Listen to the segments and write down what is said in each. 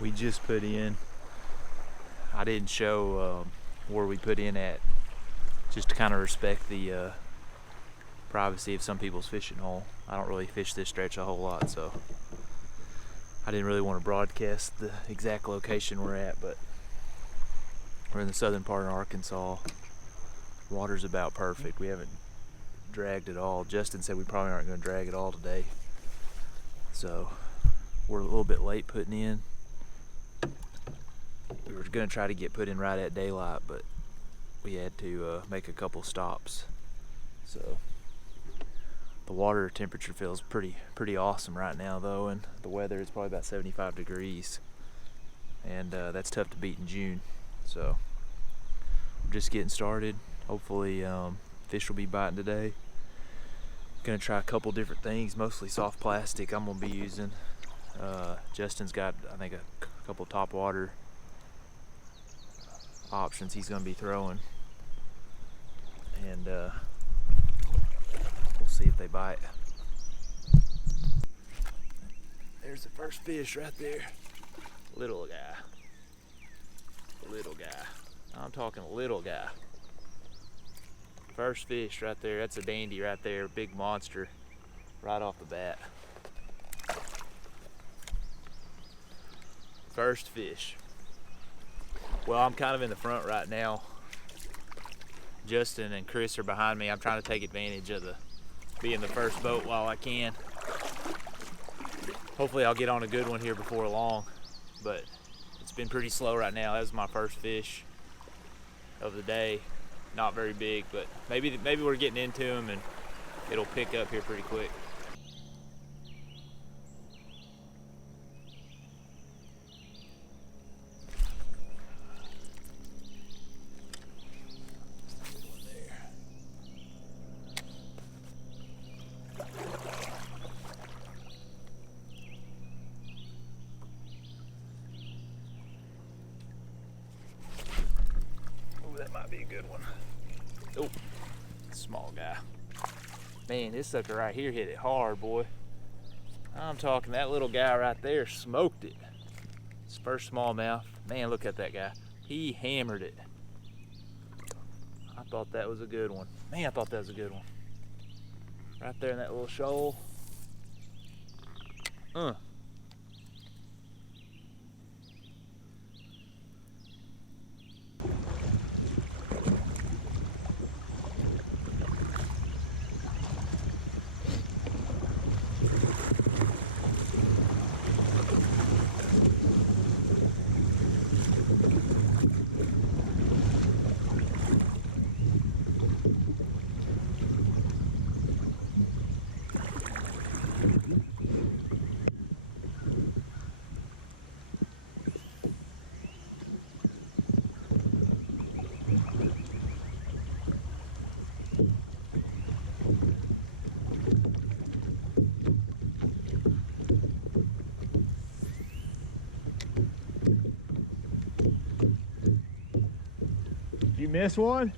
we just put in. I didn't show where we put in at, just to kind of respect the privacy of some people's fishing hole. I don't really fish this stretch a whole lot, so I didn't really want to broadcast the exact location we're at, but we're in the southern part of Arkansas. Water's about perfect. We haven't dragged at all. Justin said we probably aren't going to drag at all today, so we're a little bit late putting in. We were going to try to get put in right at daylight, but we had to make a couple stops. So the water temperature feels pretty awesome right now though, and the weather is probably about 75 degrees, and that's tough to beat in June. So we're just getting started. Hopefully fish will be biting today. Gonna try a couple different things, mostly soft plastic I'm gonna be using. Justin's got, I think, a couple top water options he's gonna be throwing, and we'll see if they bite. There's the first fish right there. Little guy. I'm talking little guy. First fish right there. That's a dandy right there. Big monster right off the bat. First fish. Well, I'm kind of in the front right now. Justin and Chris are behind me. I'm trying to take advantage of being the first boat while I can. Hopefully I'll get on a good one here before long, but it's been pretty slow right now. That was my first fish of the day. Not very big, but maybe we're getting into them and it'll pick up here pretty quick. That might be a good one. Oh, small guy. Man, this sucker right here hit it hard, boy. I'm talking, that little guy right there smoked it. His first smallmouth. Man, look at that guy. He hammered it. I thought that was a good one. Man, I thought that was a good one. Right there in that little shoal. You miss one?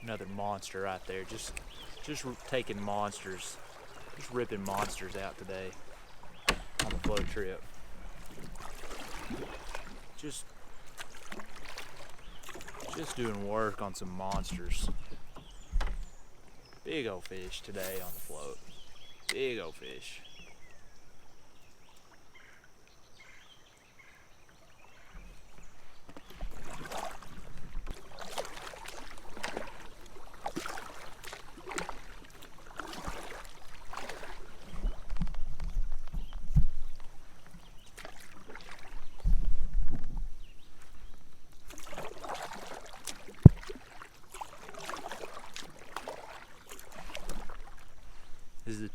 Another monster right there. Just taking monsters, just ripping monsters out today on the float trip. Just doing work on some monsters. Big old fish today on the float. Big old fish.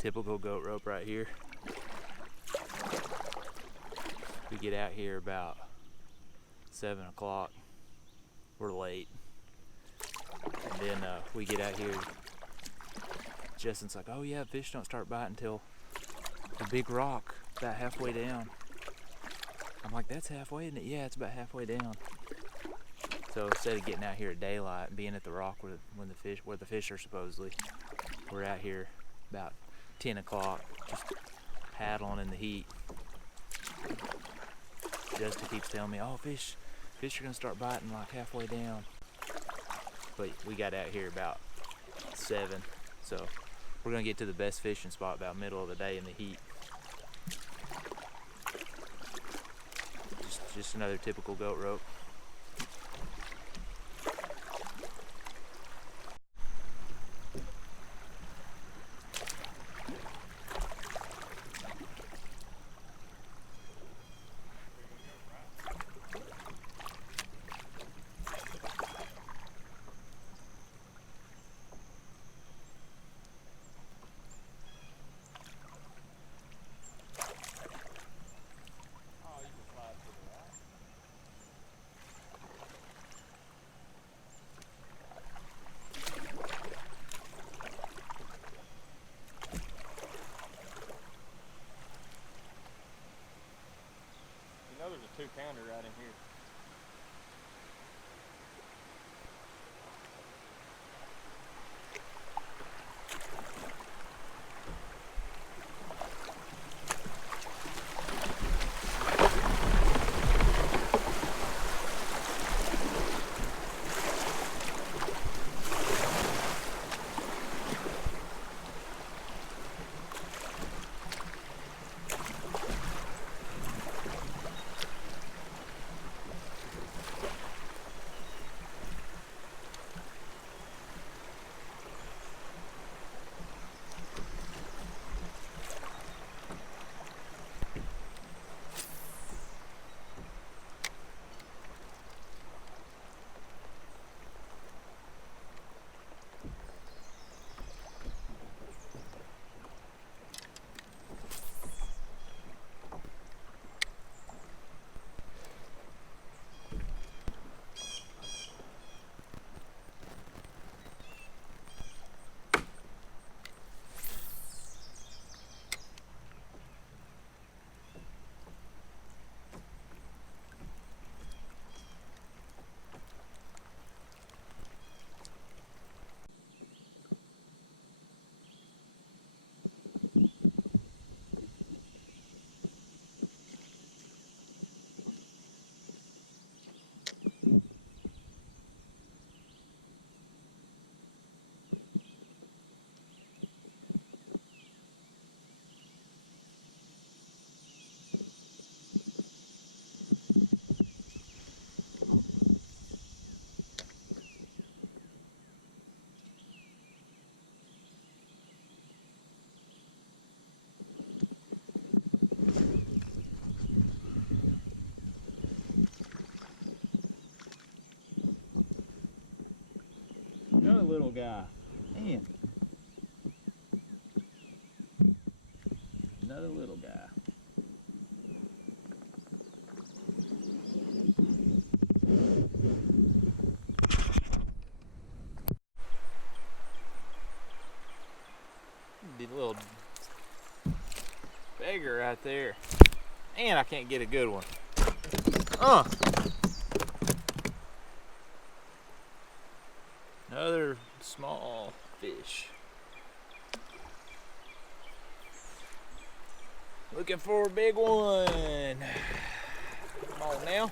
typical goat rope right here. We get out here about 7 o'clock. We're late. And then we get out here. Justin's like, oh yeah, fish don't start biting until the big rock about halfway down. I'm like, that's halfway, isn't it? Yeah, it's about halfway down. So instead of getting out here at daylight and being at the rock where the fish are supposedly, we're out here about 10 o'clock just paddling in the heat. Justin keeps telling me, oh, fish are gonna start biting like halfway down. But we got out here about 7, so we're gonna get to the best fishing spot about middle of the day in the heat. Just another typical goat rope. There's a 2-pounder right in here. Another little guy. Man. Another little guy. The little beggar right there. And I can't get a good one. Another small fish. Looking for a big one. Come on now.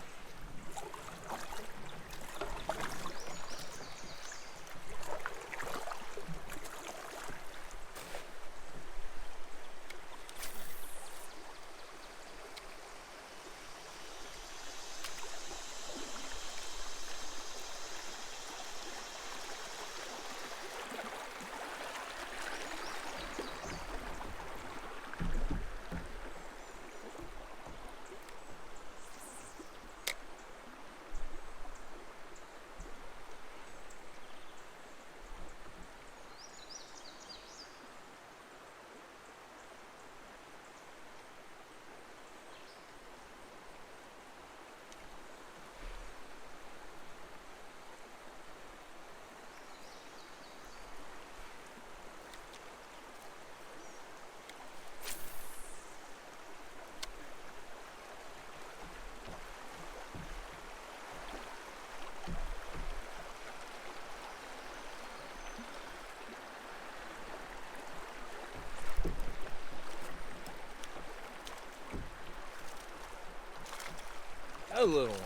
Another little one.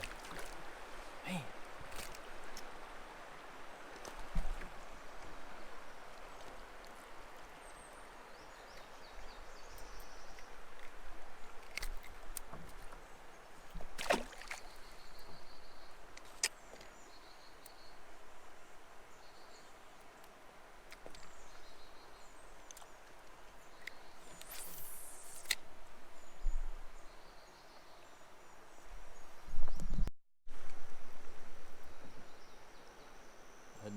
Man.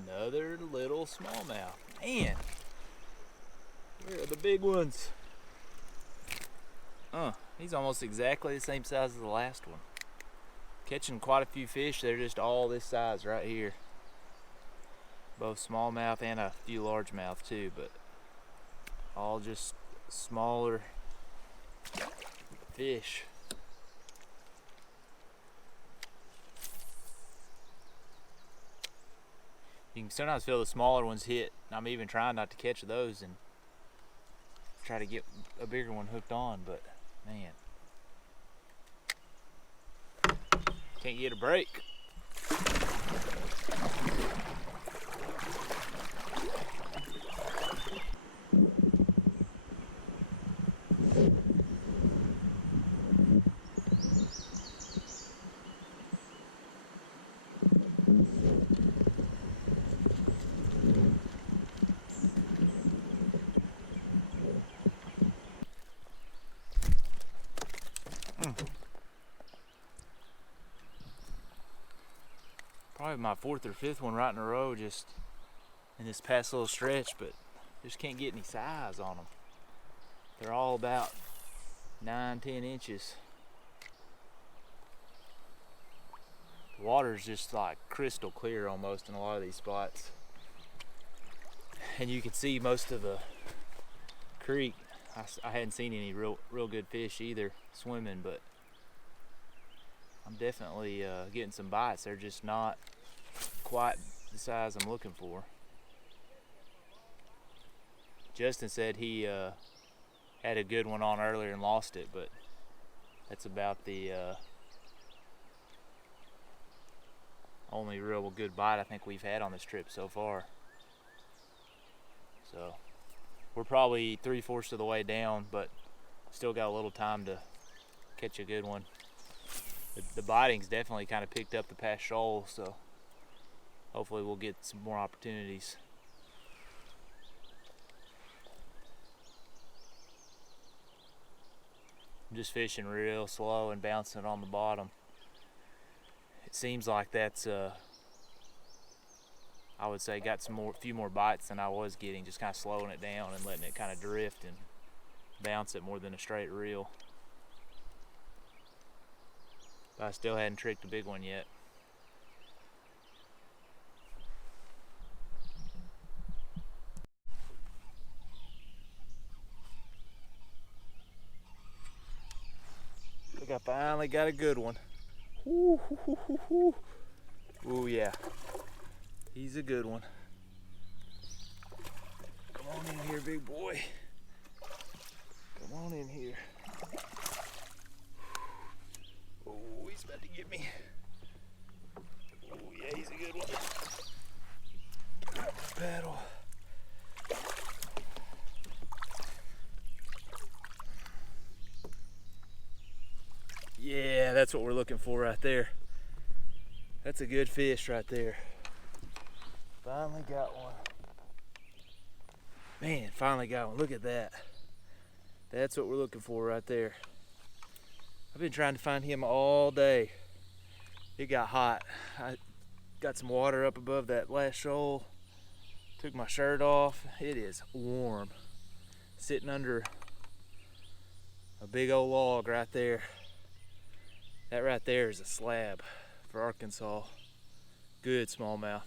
Another little smallmouth. Man, where are the big ones? He's almost exactly the same size as the last one. Catching quite a few fish. They're just all this size right here. Both smallmouth and a few largemouth too, but all just smaller fish. You can sometimes feel the smaller ones hit. I'm even trying not to catch those and try to get a bigger one hooked on, but man, can't get a break. Probably my fourth or fifth one right in a row just in this past little stretch, but just can't get any size on them. They're all about 9-10 inches. The water's just like crystal clear almost in a lot of these spots. And you can see most of the creek. I hadn't seen any real good fish either swimming, but I'm definitely getting some bites. They're just not quite the size I'm looking for. Justin said he had a good one on earlier and lost it, but that's about the only real good bite I think we've had on this trip so far. So we're probably 3/4 of the way down, but still got a little time to catch a good one. The biting's definitely kind of picked up the past shoal, so hopefully we'll get some more opportunities. I'm just fishing real slow and bouncing on the bottom. It seems like that's I would say got few more bites than I was getting, just kind of slowing it down and letting it kind of drift and bounce it more than a straight reel. But I still hadn't tricked a big one yet. I think I finally got a good one. Ooh, ooh, yeah. He's a good one. Come on in here, big boy. Come on in here. Oh, he's about to get me. Oh, yeah, he's a good one. Paddle. Yeah, that's what we're looking for right there. That's a good fish right there. Finally got one. Man, finally got one. Look at that. That's what we're looking for right there. I've been trying to find him all day. It got hot. I got some water up above that last shoal. Took my shirt off. It is warm. Sitting under a big old log right there. That right there is a slab for Arkansas. Good smallmouth.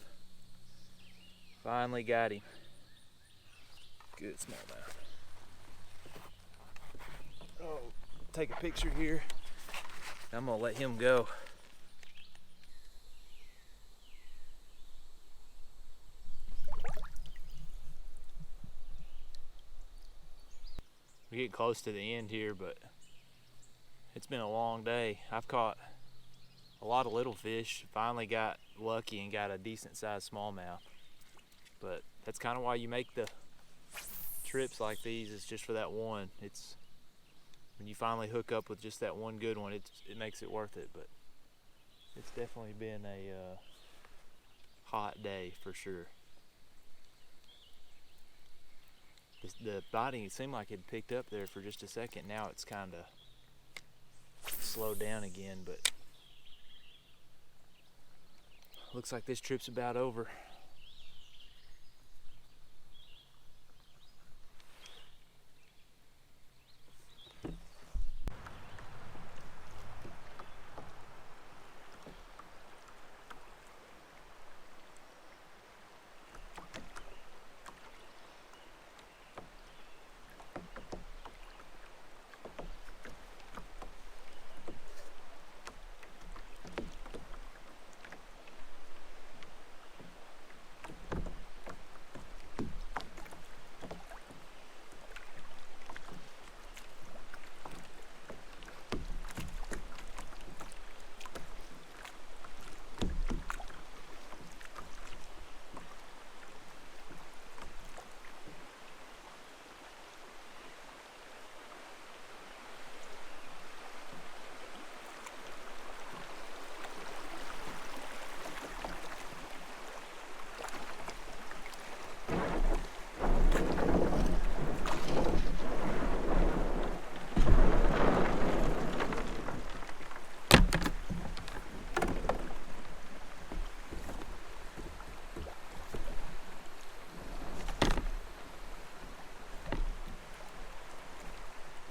Finally got him. Good smallmouth. Oh, take a picture here. I'm gonna let him go. We get close to the end here, but it's been a long day. I've caught a lot of little fish. Finally got lucky and got a decent sized smallmouth. But that's kind of why you make the trips like these, is just for that one. It's when you finally hook up with just that one good one, it makes it worth it. But it's definitely been a hot day for sure. The biting, it seemed like it picked up there for just a second. Now it's kind of slowed down again, but looks like this trip's about over.